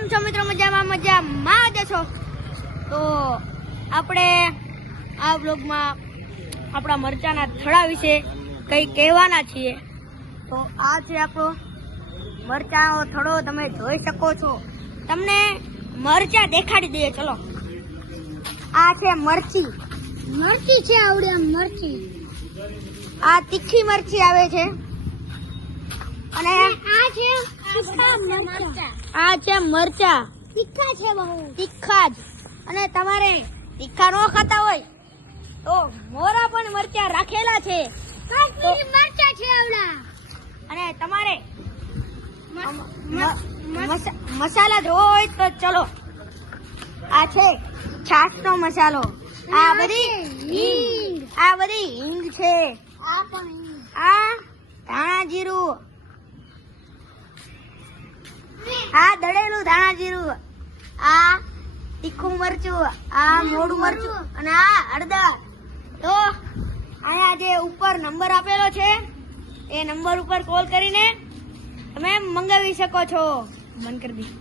કેમ છો મિત્રો? મજામાં છો? તો આપણે આ બ્લોગમાં આપણા મરચાના થડા વિશે કંઈ કહેવાના છીએ. તો આ છે આપણો મરચાનો થડો, તમે જોઈ શકો છો. તમને મરચા દેખાડી દઈએ, ચલો. આ છે મરચી છે, આવડે મરચી. આ તીખી મરચી આવે છે. અને આ છે મરચા, તીખા છે, બહુ તીખા જ. અને તમારે તીખા ન ખાતા હોય તો મોરા પણ મરચા રાખેલા છે, મરચા છે આવડા. અને તમારે મસાલા જોવો હોય તો ચલો, આ છે છાશ નો મસાલો. આ બધી હિંગ છે. આ ધાણા જીરું, આ દળેલું ધાણા જીરું, આ તીખું મરચું, આ મોડું મરચું, અને આ હળદર. તો અહીંયા જે ઉપર નંબર આપેલો છે એ નંબર ઉપર કોલ કરીને તમે મંગાવી શકો છો. બંધ કરી દી.